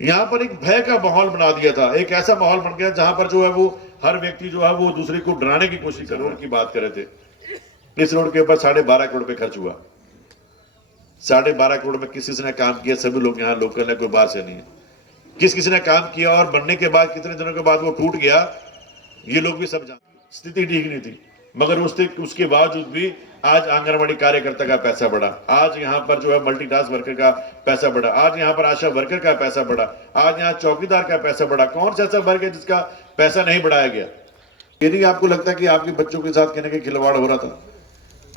यहाँ पर एक भय का माहौल बना दिया था, एक ऐसा माहौल बन गया जहां पर जो है वो हर व्यक्ति जो है वो दूसरे को डराने की कोशिश कर, रोड की बात कर रहे थे। इस रोड के ऊपर 12.5 करोड़ रुपए खर्च हुआ। 12.5 करोड़ में किस किसी ने काम किया? सभी लोग यहाँ लोकल है, कोई बात से नहीं है। किस किसी ने काम किया और बनने के बाद कितने दिनों के बाद वो टूट गया, ये लोग भी सब जानते। स्थिति ठीक नहीं थी, मगर उसके बावजूद भी आज आंगनवाड़ी कार्यकर्ता का पैसा बढ़ा, आज यहाँ पर जो है मल्टीटास्क वर्कर का पैसा बढ़ा, आज यहाँ पर आशा वर्कर का पैसा बढ़ा, आज यहाँ चौकीदार का पैसा बढ़ा। कौन सा ऐसा वर्ग है जिसका पैसा नहीं बढ़ाया गया? ये नहीं आपको लगता कि आपके बच्चों के साथ कहने के खिलवाड़ हो रहा था?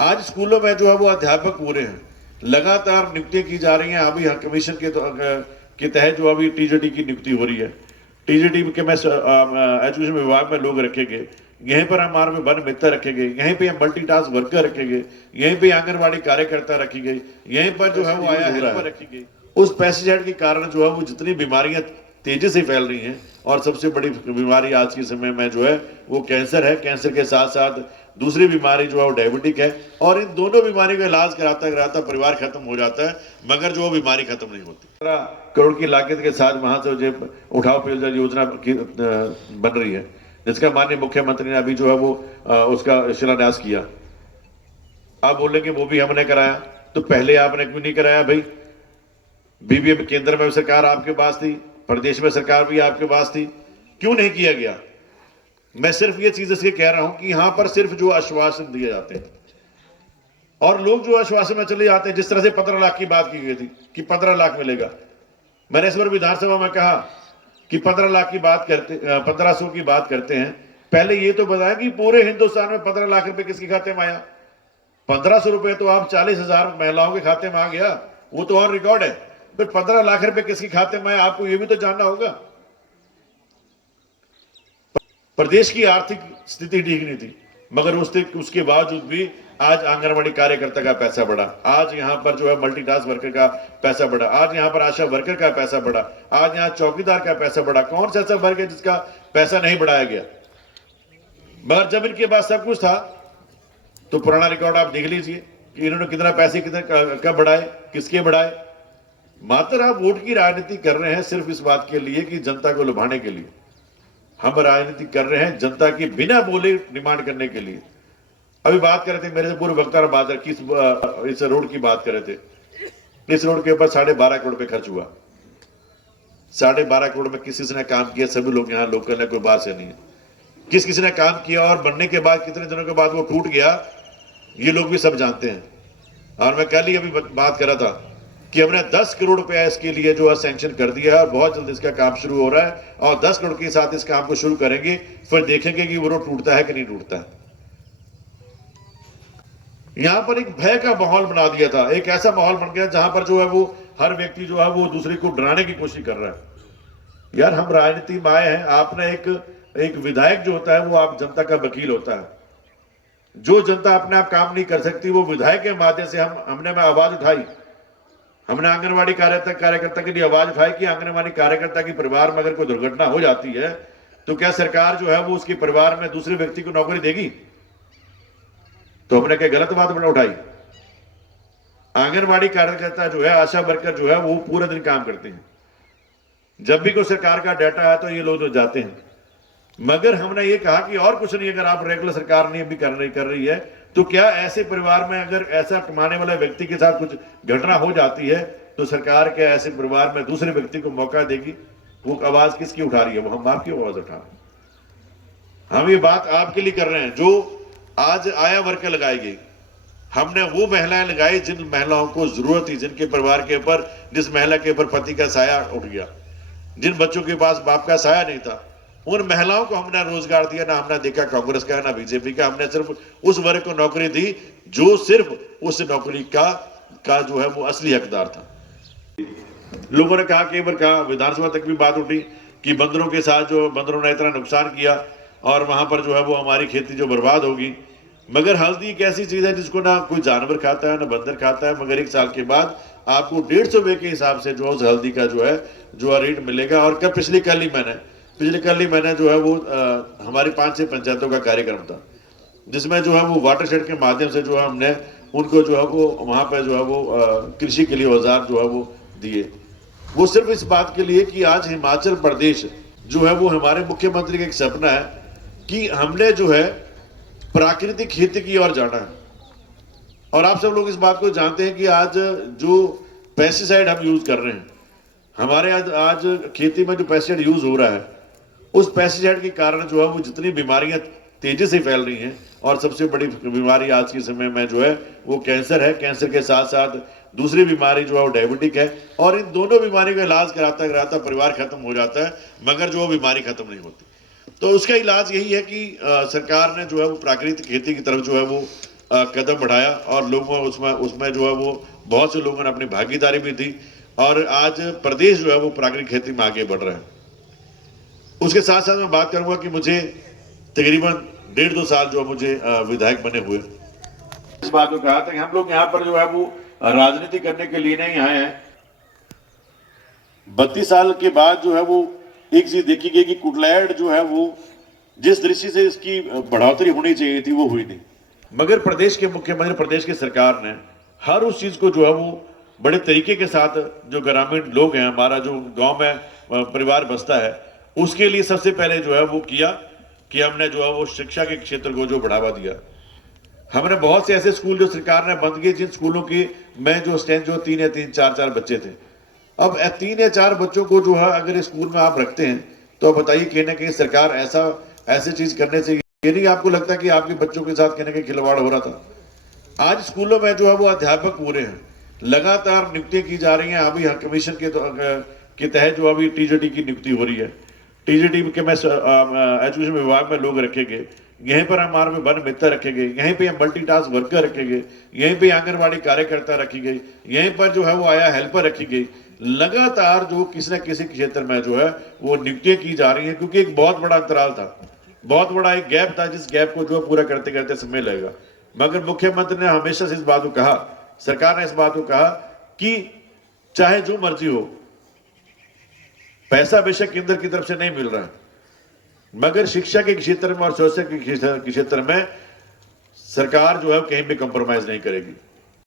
आज स्कूलों में जो है वो अध्यापक पूरे हैं, लगातार नियुक्तियां की जा रही हैं। अभी कमीशन के तहत जो अभी टीजीटी की नियुक्ति हो रही है, टीजीटी के में एजुकेशन विभाग में लोग रखे गए, यहीं पर हमारे में वन मित्र रखे गए, यहीं पे मल्टीटास्क वर्कर रखे गए, यहीं पे आंगनवाड़ी कार्यकर्ता रखी गई, यहीं पर जो है वो आया हेल्पर रखी गई। उस पेस्टिसाइड के कारण जो है वो जितनी बीमारियां तेजी से फैल रही हैं, और सबसे बड़ी बीमारी आज के समय में जो है वो कैंसर है। कैंसर के साथ साथ दूसरी बीमारी जो है वो डायबिटिक है, और इन दोनों बीमारी का इलाज कराता कराता परिवार खत्म हो जाता है, मगर जो बीमारी खत्म नहीं होती। 15 करोड़ की लागत के साथ वहां से जो उठाओ पेयजल योजना बन रही है, जिसका माननीय मुख्यमंत्री ने अभी जो है वो उसका शिलान्यास किया। आप बोलेंगे वो भी हमने कराया, तो पहले आपने क्यों नहीं कराया भाई? बीबीएम केंद्र में सरकार आपके पास थी, प्रदेश में सरकार भी आपके पास थी, क्यों नहीं किया गया? मैं सिर्फ ये चीज इसलिए कह रहा हूं कि यहां पर सिर्फ जो आश्वासन दिए जाते हैं और लोग जो आश्वासन में चले जाते हैं, जिस तरह से 15 लाख की बात की गई थी कि 15 लाख मिलेगा। मैंने इस बार विधानसभा में कहा कि 15 लाख की बात करते, 1500 की बात करते हैं। पहले ये तो बताया कि पूरे हिंदुस्तान में 15 लाख रुपए किसके खाते में आया? 1500 रुपए तो आप 40,000 महिलाओं के खाते में आ गया, वो तो और रिकॉर्ड है। फिर 15 लाख रुपए किसके खाते में आया, आपको ये भी तो जानना होगा। प्रदेश की आर्थिक स्थिति ठीक नहीं थी, मगर उसके बावजूद भी आज आंगनवाड़ी कार्यकर्ता का पैसा बढ़ा, आज यहाँ पर जो है मल्टीटास्क वर्कर का पैसा बढ़ा, आज यहाँ पर आशा वर्कर का पैसा बढ़ा, आज यहाँ चौकीदार का पैसा बढ़ा। कौन सा ऐसा वर्ग है जिसका पैसा नहीं बढ़ाया गया? मगर जब इनके पास सब कुछ था, तो पुराना रिकॉर्ड आप देख लीजिए कि इन्होंने कितना पैसे कितने कब बढ़ाए, किसके बढ़ाए। मात्र आप वोट की राजनीति कर रहे हैं सिर्फ इस बात के लिए कि जनता को लुभाने के लिए। हम राजनीति कर रहे हैं जनता की बिना बोले डिमांड करने के लिए। अभी बात कर रहे थे, मेरे से पूर्व वक्ता ने बात की, इस रोड की बात कर रहे थे। इस रोड के ऊपर 12.5 करोड़ रुपए खर्च हुआ। 12.5 करोड़ में किस किसी ने काम किया? सभी लोग यहाँ लोकल है, कोई बात से नहीं है। किस किसी ने काम किया और बनने के बाद कितने दिनों के बाद वो टूट गया, ये लोग भी सब जानते हैं। और मैं कल ही अभी बात कर रहा था कि हमने 10 करोड़ रुपया इसके लिए जो है सैंक्शन कर दिया है, और बहुत जल्द इसका काम शुरू हो रहा है, और 10 करोड़ के साथ इस काम को शुरू करेंगे, फिर देखेंगे कि वो रोड टूटता है कि नहीं टूटता है। यहां पर एक भय का माहौल बना दिया था, एक ऐसा माहौल बन गया जहां पर जो है वो हर व्यक्ति जो है वो दूसरे को डराने की कोशिश कर रहा है। यार हम राजनीति में आए हैं, आपने एक विधायक जो होता है वो आप जनता का वकील होता है। जो जनता अपने आप काम नहीं कर सकती, वो विधायक के माध्यम से हमने आवाज उठाई। हमने आंगनवाड़ी कार्यकर्ता के लिए आवाज उठाई कि आंगनवाड़ी कार्यकर्ता के परिवार में अगर कोई दुर्घटना हो जाती है, तो क्या सरकार जो है वो उसके परिवार में दूसरे व्यक्ति को नौकरी देगी? तो हमने क्या गलत बात उठाई? आंगनवाड़ी कार्यकर्ता जो है, आशा वर्कर जो है, वो पूरा दिन काम करते हैं। जब भी कोई सरकार का डाटा है तो ये लोग जाते हैं। मगर हमने ये कहा कि और कुछ नहीं, अगर आप रेगुलर सरकार नहीं भी कर रही है, तो क्या ऐसे परिवार में अगर ऐसा कमाने वाले व्यक्ति के साथ कुछ घटना हो जाती है, तो सरकार क्या ऐसे परिवार में दूसरे व्यक्ति को मौका देगी? वो आवाज किसकी उठा रही है? वो हम आपकी आवाज उठा रहे हैं। हम ये बात आपके लिए कर रहे हैं। जो आज आया वर्कर लगाई गई, हमने वो महिलाएं लगाई जिन महिलाओं को जरूरत थी, जिनके परिवार के ऊपर, जिस महिला के ऊपर पति का साया उठ गया, जिन बच्चों के पास बाप का साया नहीं था, उन महिलाओं को हमने रोजगार दिया। ना हमने देखा कांग्रेस का, ना बीजेपी का, हमने सिर्फ उस वर्ग को नौकरी दी जो सिर्फ उस नौकरी का जो है वो असली हकदार था। लोगों ने कहा, कई बार कहा, विधानसभा तक भी बात उठी कि बंदरों के साथ जो बंदरों ने इतना नुकसान किया और वहां पर जो है वो हमारी खेती जो बर्बाद होगी। मगर हल्दी एक ऐसी चीज है जिसको ना कोई जानवर खाता है ना बंदर खाता है, मगर 1 साल के बाद आपको 150 रुपए के हिसाब से जो उस हल्दी का जो है रेट मिलेगा। और पिछले कल ही मैंने जो है वो हमारी 5-6 पंचायतों का कार्यक्रम था, जिसमें जो है वो वाटरशेड के माध्यम से जो है हमने उनको जो है वो वहां पर जो है वो कृषि के लिए औजार जो है वो दिए। वो सिर्फ इस बात के लिए कि आज हिमाचल प्रदेश जो है वो हमारे मुख्यमंत्री का एक सपना है कि हमने जो है प्राकृतिक खेती की ओर जाना है। और आप सब लोग इस बात को जानते हैं कि आज जो पेस्टिसाइड हम यूज कर रहे हैं, हमारे आज खेती में जो पेस्टिसाइड यूज हो रहा है, उस पेस्टिसाइड के कारण जो है वो जितनी बीमारियां तेजी से फैल रही हैं, और सबसे बड़ी बीमारी आज के समय में जो है वो कैंसर है। कैंसर के साथ साथ दूसरी बीमारी जो है वो डायबिटिक है, और इन दोनों बीमारी का इलाज कराता कराता परिवार खत्म हो जाता है, मगर जो बीमारी खत्म नहीं होती। तो उसका इलाज यही है कि सरकार ने जो है वो प्राकृतिक खेती की तरफ जो है वो कदम बढ़ाया, और लोगों उसमें जो है वो बहुत से लोगों ने अपनी भागीदारी भी दी, और आज प्रदेश जो है वो प्राकृतिक खेती में आगे बढ़ रहा है। उसके साथ साथ मैं बात करूंगा कि मुझे तकरीबन 1.5-2 साल जो मुझे विधायक बने हुए, इस बात को कहा था कि हम लोग यहाँ पर जो है वो राजनीति करने के लिए नहीं आए हैं। 32 साल के बाद जो है वो एक चीज देखी गई कि कुटलैंड जो है वो जिस दृष्टि से इसकी बढ़ोतरी होनी चाहिए थी वो हुई नहीं, मगर प्रदेश के मुख्यमंत्री, प्रदेश की सरकार ने हर उस चीज को जो है वो बड़े तरीके के साथ, जो ग्रामीण लोग हैं, हमारा जो गांव में परिवार बसता है, उसके लिए सबसे पहले जो है वो किया कि हमने जो है वो शिक्षा के क्षेत्र को जो बढ़ावा दिया। हमने बहुत से ऐसे स्कूल जो सरकार ने बंद किए, जिन स्कूलों की में जो स्ट्रेंथ जो 3 या 4 बच्चे थे, अब 3 या 4 बच्चों को जो है अगर स्कूल में आप रखते हैं, तो बताइए कहीं ना कहीं सरकार ऐसी चीज करने से ये नहीं आपको लगता कि आपके बच्चों के साथ कहीं ना कहीं खिलवाड़ हो रहा था। आज स्कूलों में जो है वो अध्यापक पूरे हैं, लगातार नियुक्तियां की जा रही हैं। अभी कमीशन के तहत जो अभी टीजीटी की नियुक्ति हो रही है, टीजीटी के में एजुकेशन विभाग में लोग रखे गए, यहीं पर हमारे में वन मित्र रखे गए, यहीं पे मल्टीटास्क वर्कर रखे गए, यहीं पे आंगनबाड़ी कार्यकर्ता रखी गई, यहीं पर जो है वो आया हेल्पर रखी गई। लगातार जो किसी न किसी क्षेत्र में जो है वो नियुक्तियां की जा रही हैं, क्योंकि एक बहुत बड़ा अंतराल था, बहुत बड़ा एक गैप था, जिस गैप को जो पूरा करते करते समय लगेगा। मगर मुख्यमंत्री ने हमेशा से इस बात को कहा, सरकार ने इस बात को कहा कि चाहे जो मर्जी हो, पैसा बेशक केंद्र की तरफ से नहीं मिल रहा है, मगर शिक्षा के क्षेत्र में और स्वास्थ्य के क्षेत्र में सरकार जो है कहीं भी कंप्रोमाइज नहीं करेगी।